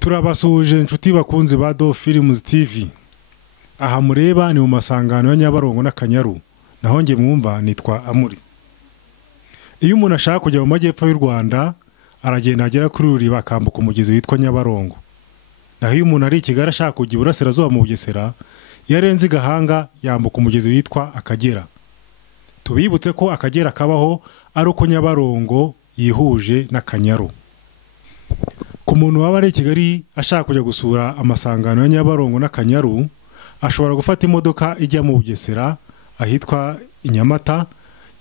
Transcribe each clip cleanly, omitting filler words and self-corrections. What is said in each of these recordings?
Turabasuhuje inshuti bakunzi ba Do Films TV. Aha mureba ni mu masangano ya Nyabarongo n'Akanyaru. Naho nge mwumva nitwa Amuri. Iyo umuntu ashaka kujya mu majyepfo y'u Rwanda, aragenda agera kuri Ruriba akambuka umugezi witwa Nyabarongo. Naho iyo umuntu ari i Kigali ashaka kujya iburasirazuba mu Bugesera, yarenze Gahanga yambuka umugezi witwa Akagera. Tubibutse ko Akagera kabaho ari uko Nyabarongo yihuje n'Akanyaru. Ku muntu waba ari i Kigali ashaka kujya gusura amasangano ya Nyabarongo n'Akanyaru, ashobora gufata imodoka ijya mu Bugesera ahitwa Inyamata.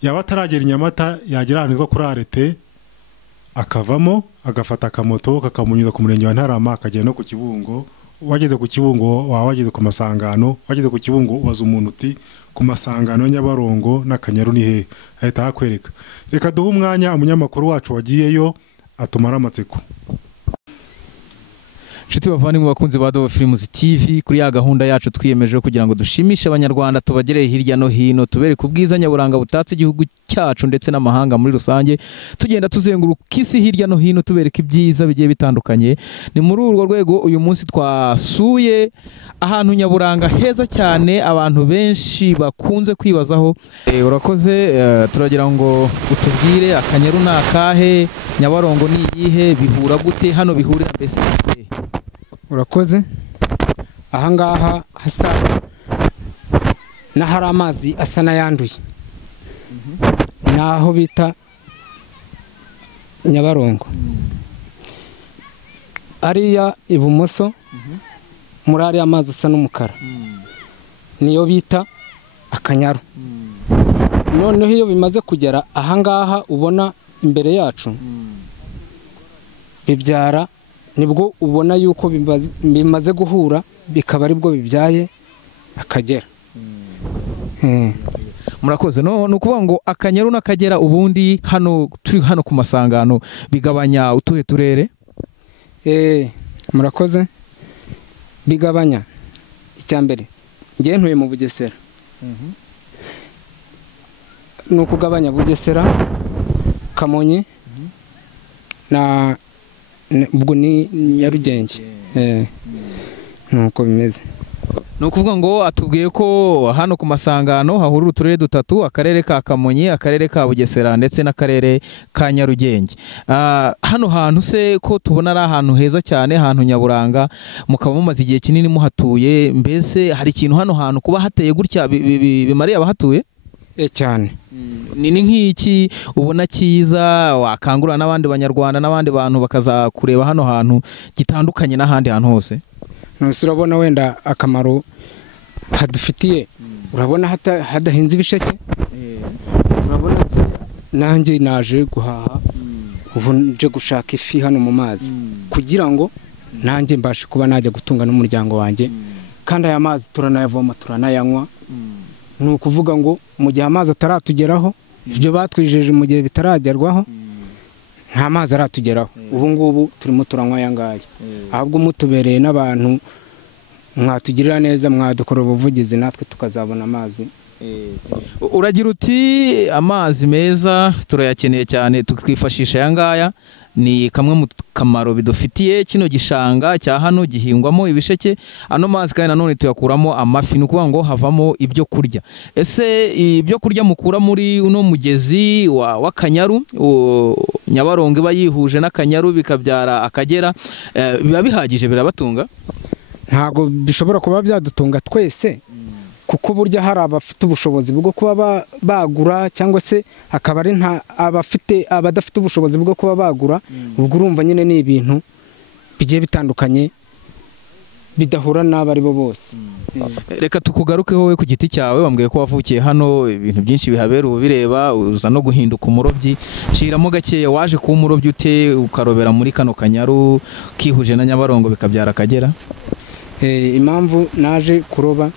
Yaba ataragera Inyamata yagera ahantu kuri arete, akavamo agafata akamoto kakamunyuza ku murenge wa Ntarama akagera no ku Kibungo. Wageze ku Kibungo waba wageze ku masangano, wageze ku Kibungo ubaza umuntu uti ku masangano ya Nyabarongo n'Akanyaru ni he, ahita hakwereka. Reka duhe umwanya umunyamakuru wacu wagiyeyo atumara amatsiko. Nshuti bavandimwe bakunzi ba Do Films TV, kuri ya gahunda yacu twiyemeje kugira ngo dushimishe abanyarwanda, tubagereye hirya no hino, tubereke ubwiza nyaburanga butatse igihugu cyacu ndetse n'amahanga muri rusange. Tugenda tuzenguruka isi hirya no hino tubereka ibyiza bigiye bitandukanye. Ni muri urwo rwego uyu munsi twasuye ahantu nyaburanga heza cyane abantu benshi bakunze kwibazaho. Urakoze, turagira ngo utubwire Akanyaru ni akahe, Nyabarongo ni iyihe, bihura gute, hano bihurira mbese? Urakoze. Ahangaha hasa n'ahari amazi asa n'ayanduye, naho bita Nyabarongo. Ariya ibumoso muri ariya amazi asa n'umukara niyo bita Akanyaru. Noneho iyo bimaze kugera ahangaha ubona imbere yacu, bibyara, nibwo ubona yuko bimaze guhura, bikaba aribwo bibyaye Akagera. Murakoze. No ukuvuga ngo Akanyaru n'Akagera ubundi hano turi hano ku masangano bigabanya utuhe turere? Murakoze. Bigabanya icyambere, ngiye ntuye mu Bugesera. Nuko gabanya Bugesera, Kamonyi na ubwo ni Nyarugenge. Nuko bimeze. Nukuvuga ngo atubwiye ko hano ku masangano hahurira uturere dutatu, akarere ka Kamonyi, akarere ka Bugesera ndetse n'akarere ka Nyarugenge. Hano hantu se ko tubona ari ahantu heza cyane, ahantu nyaburanga, mukaba mumaze igihe kinini muhatuye, mbese hari ikintu hano hantu kuba hateye gutya bimariye abahatuye? Cyane. Ni nk'iki ubona cyiza wakangurira n'abandi banyarwanda n'abandi bantu bakaza kureba hano hantu gitandukanye n'ahandi hantu hose? Nose urabona wenda akamaro hadufitiye, urabona hadahinze ibisheke, urabona nanjye naje guhaha, ubu nje gushaka ifi hano mu mazi kugira ngo nanjye mbashe kuba najya gutunga n'umuryango wanjye, kandi aya mazi turanayavoma turanayanywa. Ni ukuvuga ngo mu gihe amazi ataratugeraho, ibyo batwijeje mu gihe bitaragerwaho, nta mazi aratugeraho. Ubu ngubu turimo turanywa aya ngaya. Ahubwo mutubereye n'abantu mwatugirira neza, mwadukora ubuvugizi natwe tukazabona amazi. Uragira uti amazi meza turayakeneye cyane, tukifashisha aya ngaya. Ni kamwe mu kamaro bidufitiye. Kino gishanga cya hano gihingwamo ibisheke, ano mazi kandi nanone tuyakuramo amafi, ni ukuvuga ngo havamo ibyo kurya. Ese ibyo kurya mukura muri uno mugezi w'Akanyaru, Nyabarongo iba yihuje n'Akanyaru bikabyara Akagera, biba bihagije, birabatunga? Ntago bishobora kuba byadutunga twese, kuko burya hari abafite ubushobozi bwo kuba bagura, cyangwa se hakaba ari abadafite ubushobozi bwo kuba bagura. Ubwo urumva nyine ni ibintu bigiye bitandukanye bidahura n'abo ari bo bose. Reka tukugaruke wowe ku giti cyawe. Wambwiye ko wavukiye hano, ibintu byinshi bihabera ubireba, uza no guhinduka umurobyi. Shiramo gakeya, waje kuba umurobyi ute ukarobera muri kano Kanyaru kihuje na Nyabarongo bikabyara Akagera? Impamvu naje kuroba,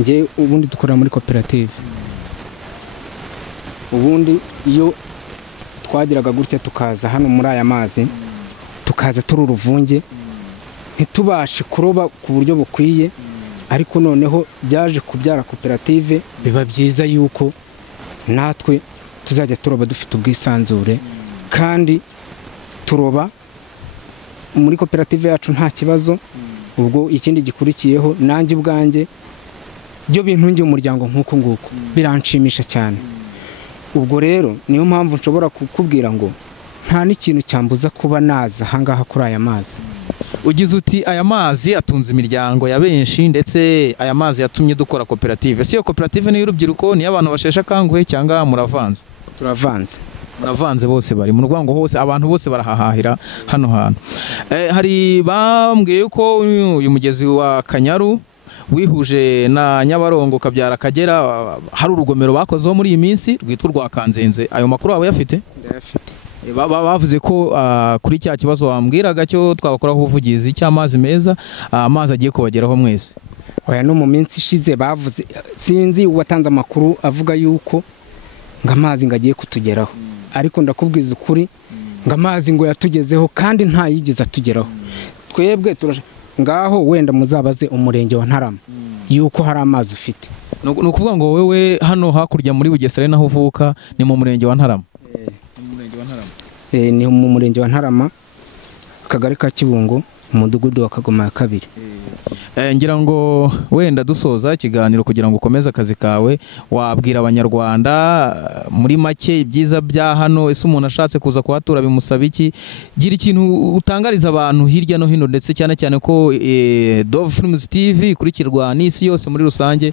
nge ubundi dukorera muri koperative. Ubundi iyo twagiraga gutya tukaza hano muri aya mazi, tukaza turi uruvunge, ntitubashe kuroba ku buryo bukwiye, ariko noneho byaje kubyara koperative. Biba byiza yuko natwe tuzajya turoba dufite ubwisanzure, kandi turoba muri koperative yacu nta kibazo ubwo ikindi gikurikiyeho nanjye ubwanjye byo bintungiye umuryango nk'uko nguko biranshimisha cyane. Ubwo rero niyo mpamvu nshobora kukubwira ngo nta n'ikintu cyambuza kuba naza ahangaha kuri aya mazi. Ugize uti aya mazi atunze imiryango ya benshi ndetse aya mazi yatumye dukora koperative. Si yo koperative ni y'urubyiruko, ni y'abantu basheshe akanguhe cyangwa muravanze? Turavanze. Muravanze bose bari mu Rwango hose, abantu bose barahahahira hano hantu. Hari bambwiye ko uyu mugezi wa Kanyaru wihuje na Nyabarongo kabyara Akagera, hari urugomero bakozeho muri iyi minsi rwitwa rwa Kanzenze. Ayo makuru aba yafite? Ndayafite. Bavuze ko kuri cya kibazo wambwiraga cyo twabakoraho ubuvugizi cy'amazi meza, amazi agiye kubageraho mwese. Oya, no mu minsi ishize bavuze, sinzi uwatanze amakuru avuga yuko ngo amazi ngagiye kutugeraho, ariko ndakubwiza ukuri ngo amazi ngo yatugezeho kandi nta yigeze atugeraho. Twebwe ngaho wenda muzabaze umurenge wa Ntarama yuko hari amazi ufite. Ni ukuvuga ngo wewe hano hakurya muri Bugesera naho uvuka ni mu murenge wa Ntarama? Ni mu murenge wa Ntarama, akagari ka Kibungo, umudugudu wa Kagoma ya 2. Ngira ngo wenda dusoza ikiganiro kugira ngo ukomeze akazi kawe, wabwira abanyarwanda muri make ibyiza bya hano. Ese umuntu ashatse kuza kuhatura bimusaba iki? Gira ikintu utangariza abantu hirya no hino, ndetse cyane cyane ko Dove Films TV ikurikirwa n'isi yose muri rusange,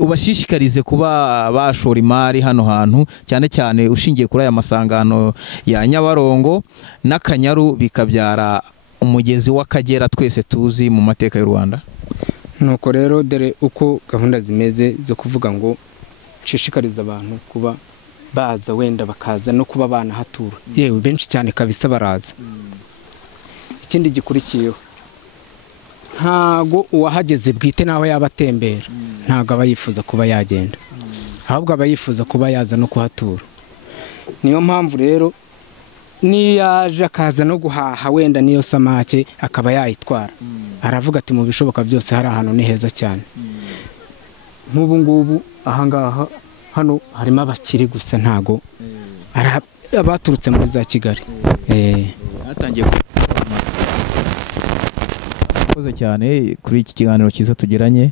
ubashishikarize kuba bashora imari hano hantu, cyane cyane ushingiye kuri aya masangano ya Nyabarongo n'Akanyaru bikabyara umugezi w'Akagera twese tuzi mu mateka y'u Rwanda. Nuko rero dore uko gahunda zimeze zo kuvuga ngo nshishikariza abantu kuba baza, wenda bakaza no kuba banahatura. Yewe benshi cyane kabisa baraza. Ikindi gikurikiyeho, ntago uwahageze bwite naho yabatembera, ntago aba yifuza kuba yagenda, ahubwo aba yifuza kuba yaza no kuhatura. Niyo mpamvu rero niyaje akaza no guhaha wenda niyo samake akaba yayitwara, aravuga ati mu bishoboka byose hari ahantu ni heza cyane. Nk'ubu ngubu ahangaha hano harimo abakiri gusa, ntago abaturutse muri za Kigali. Hatangiye koze cyane kuri iki kiganiro cyiza tugeranye,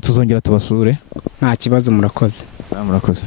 tuzongera tubasure. Nta kibazo, murakoze. Murakoze.